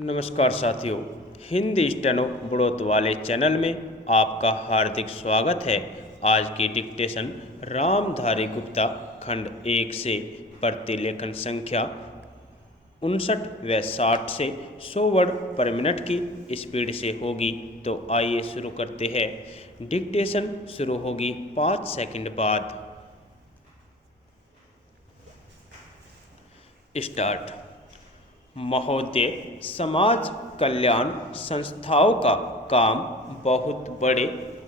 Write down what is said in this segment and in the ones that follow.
नमस्कार साथियों, हिंदी स्टेनो बढ़ोत वाले चैनल में आपका हार्दिक स्वागत है। आज की डिक्टेशन रामधारी गुप्ता खंड 1 से प्रतिलेखन संख्या 59 व 60 से 100 वर्ड पर मिनट की स्पीड से होगी। तो आइए शुरू करते हैं। डिक्टेशन शुरू होगी 5 सेकंड बाद। स्टार्ट। महोदय, समाज कल्याण संस्थाओं का काम बहुत बड़े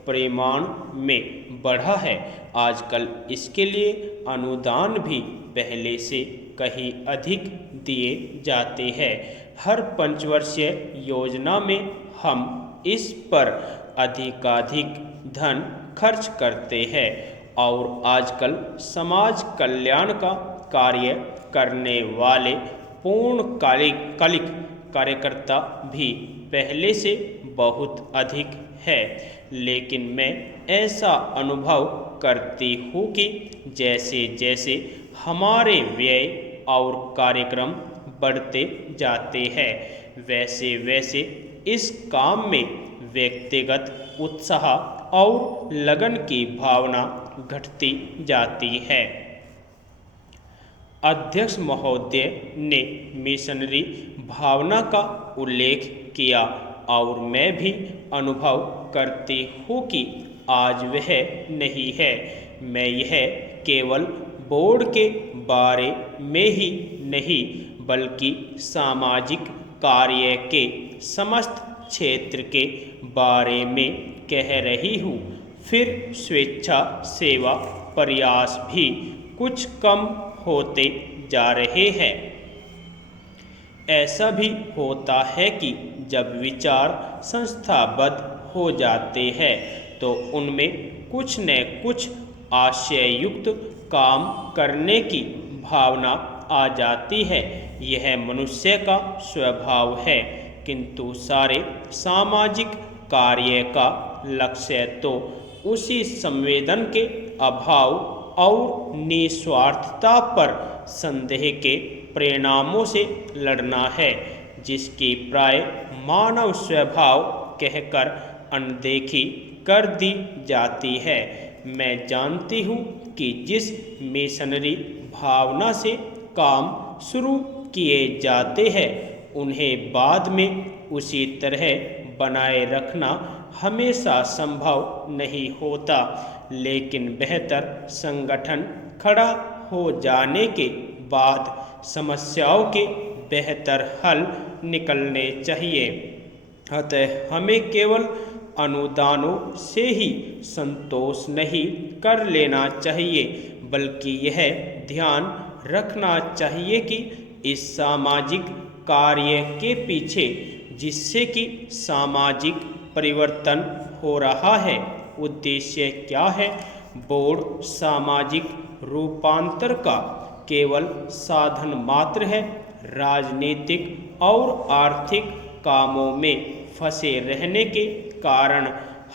परिमाण में बढ़ा है। आजकल इसके लिए अनुदान भी पहले से कहीं अधिक दिए जाते हैं। हर पंचवर्षीय योजना में हम इस पर अधिकाधिक धन खर्च करते हैं और आजकल समाज कल्याण का कार्य करने वाले पूर्णकालिक कार्यकर्ता भी पहले से बहुत अधिक है। लेकिन मैं ऐसा अनुभव करती हूँ कि जैसे जैसे हमारे व्यय और कार्यक्रम बढ़ते जाते हैं, वैसे वैसे इस काम में व्यक्तिगत उत्साह और लगन की भावना घटती जाती है। अध्यक्ष महोदय ने मिशनरी भावना का उल्लेख किया और मैं भी अनुभव करती हूँ कि आज वह नहीं है। मैं यह केवल बोर्ड के बारे में ही नहीं बल्कि सामाजिक कार्य के समस्त क्षेत्र के बारे में कह रही हूँ। फिर स्वेच्छा सेवा प्रयास भी कुछ कम होते जा रहे हैं। ऐसा भी होता है कि जब विचार संस्थाबद्ध हो जाते हैं तो उनमें कुछ न कुछ आशययुक्त काम करने की भावना आ जाती है। यह मनुष्य का स्वभाव है, किंतु सारे सामाजिक कार्य का लक्ष्य तो उसी संवेदन के अभाव और निस्वार्थता पर संदेह के परिणामों से लड़ना है, जिसकी प्राय मानव स्वभाव कहकर अनदेखी कर दी जाती है। मैं जानती हूँ कि जिस मिशनरी भावना से काम शुरू किए जाते हैं उन्हें बाद में उसी तरह बनाए रखना हमेशा संभव नहीं होता, लेकिन बेहतर संगठन खड़ा हो जाने के बाद समस्याओं के बेहतर हल निकलने चाहिए। अतः हमें केवल अनुदानों से ही संतोष नहीं कर लेना चाहिए, बल्कि यह ध्यान रखना चाहिए कि इस सामाजिक कार्य के पीछे जिससे कि सामाजिक परिवर्तन हो रहा है, उद्देश्य क्या है। बोर्ड सामाजिक रूपांतर का केवल साधन मात्र है। राजनीतिक और आर्थिक कामों में फंसे रहने के कारण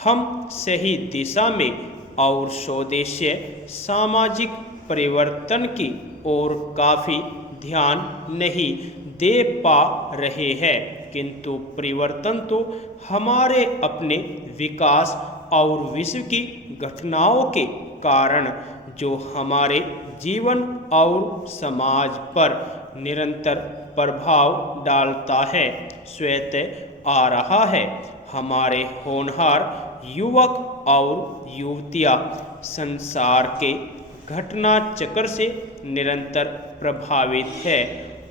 हम सही दिशा में और स्वदेशीय सामाजिक परिवर्तन की ओर काफ़ी ध्यान नहीं दे पा रहे हैं, किंतु परिवर्तन तो हमारे अपने विकास और विश्व की घटनाओं के कारण जो हमारे जीवन और समाज पर निरंतर प्रभाव डालता है स्वतः आ रहा है। हमारे होनहार युवक और युवतियाँ संसार के घटना चक्र से निरंतर प्रभावित है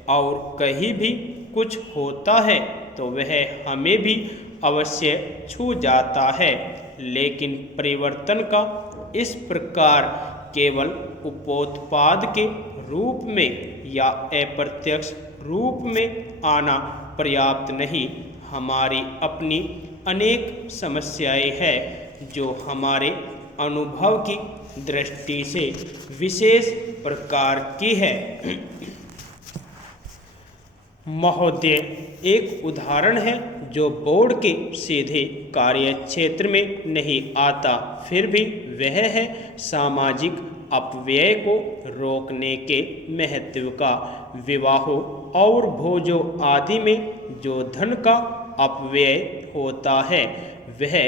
और कहीं भी कुछ होता है तो वह हमें भी अवश्य छू जाता है। लेकिन परिवर्तन का इस प्रकार केवल उपोत्पाद के रूप में या अप्रत्यक्ष रूप में आना पर्याप्त नहीं। हमारी अपनी अनेक समस्याएं हैं जो हमारे अनुभव की दृष्टि से विशेष प्रकार की है। महोदय, एक उदाहरण है जो बोर्ड के सीधे कार्य क्षेत्र में नहीं आता, फिर भी वह है सामाजिक अपव्यय को रोकने के महत्व का। विवाहों और भोजों आदि में जो धन का अपव्यय होता है वह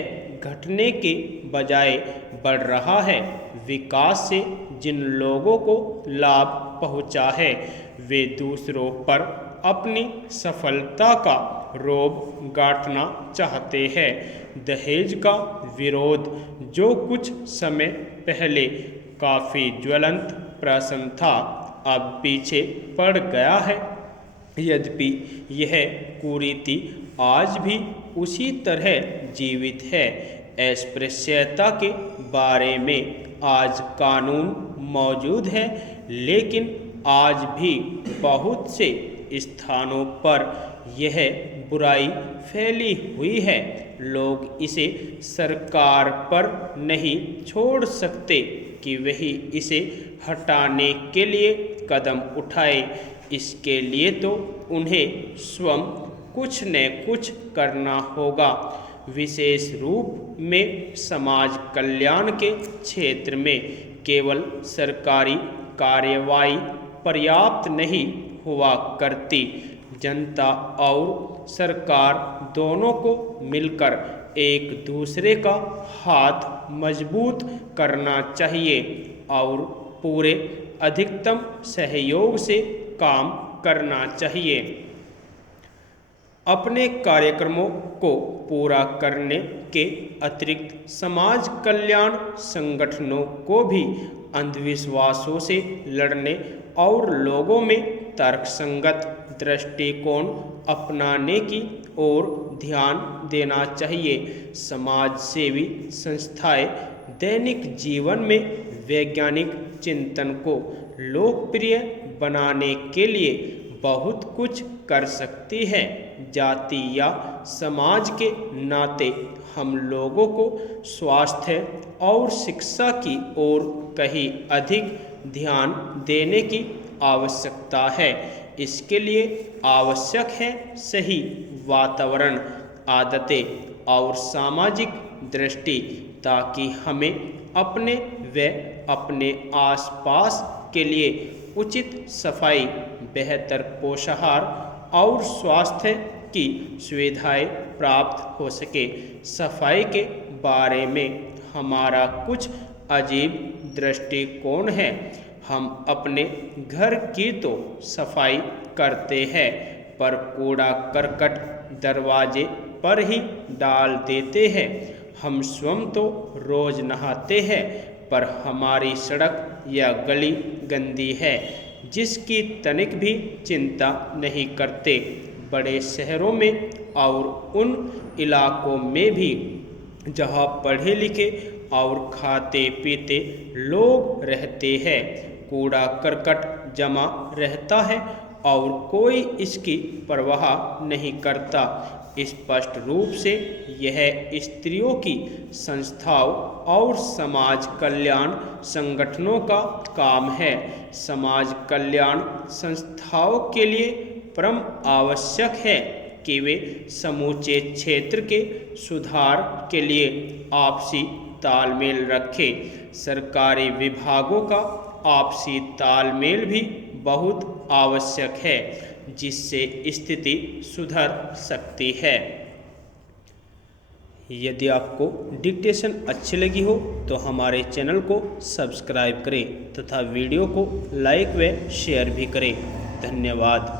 घटने के बजाय बढ़ रहा है। विकास से जिन लोगों को लाभ पहुंचा है वे दूसरों पर अपनी सफलता का रोब गांठना चाहते हैं। दहेज का विरोध जो कुछ समय पहले काफ़ी ज्वलंत प्रश्न था अब पीछे पड़ गया है। यद्यपि यह कुरीति आज भी उसी तरह जीवित है। अस्पृश्यता के बारे में आज कानून मौजूद है, लेकिन आज भी बहुत से स्थानों पर यह बुराई फैली हुई है। लोग इसे सरकार पर नहीं छोड़ सकते कि वही इसे हटाने के लिए कदम उठाए। इसके लिए तो उन्हें स्वयं कुछ न कुछ करना होगा। विशेष रूप में समाज कल्याण के क्षेत्र में केवल सरकारी कार्रवाई पर्याप्त नहीं हुआ करती। जनता और सरकार दोनों को मिलकर एक दूसरे का हाथ मजबूत करना चाहिए और पूरे अधिकतम सहयोग से काम करना चाहिए। अपने कार्यक्रमों को पूरा करने के अतिरिक्त समाज कल्याण संगठनों को भी अंधविश्वासों से लड़ने और लोगों में तर्कसंगत दृष्टिकोण अपनाने की ओर ध्यान देना चाहिए। समाज सेवी संस्थाएं दैनिक जीवन में वैज्ञानिक चिंतन को लोकप्रिय बनाने के लिए बहुत कुछ कर सकती है। जाति या समाज के नाते हम लोगों को स्वास्थ्य और शिक्षा की ओर कहीं अधिक ध्यान देने की आवश्यकता है। इसके लिए आवश्यक है सही वातावरण, आदतें और सामाजिक दृष्टि, ताकि हमें अपने व अपने आसपास के लिए उचित सफाई, बेहतर पोषाहार और स्वास्थ्य की सुविधाएं प्राप्त हो सके। सफाई के बारे में हमारा कुछ अजीब दृष्टिकोण है। हम अपने घर की तो सफाई करते हैं, पर कूड़ा करकट दरवाजे पर ही डाल देते हैं। हम स्वयं तो रोज नहाते हैं, पर हमारी सड़क या गली गंदी है, जिसकी तनिक भी चिंता नहीं करते। बड़े शहरों में और उन इलाकों में भी जहाँ पढ़े लिखे और खाते पीते लोग रहते हैं, कूड़ा करकट जमा रहता है और कोई इसकी परवाह नहीं करता। स्पष्ट रूप से यह स्त्रियों की संस्थाओं और समाज कल्याण संगठनों का काम है। समाज कल्याण संस्थाओं के लिए परम आवश्यक है कि वे समूचे क्षेत्र के सुधार के लिए आपसी तालमेल रखें। सरकारी विभागों का आपसी तालमेल भी बहुत आवश्यक है, जिससे स्थिति सुधर सकती है। यदि आपको डिक्टेशन अच्छी लगी हो तो हमारे चैनल को सब्सक्राइब करें तथा वीडियो को लाइक व शेयर भी करें। धन्यवाद।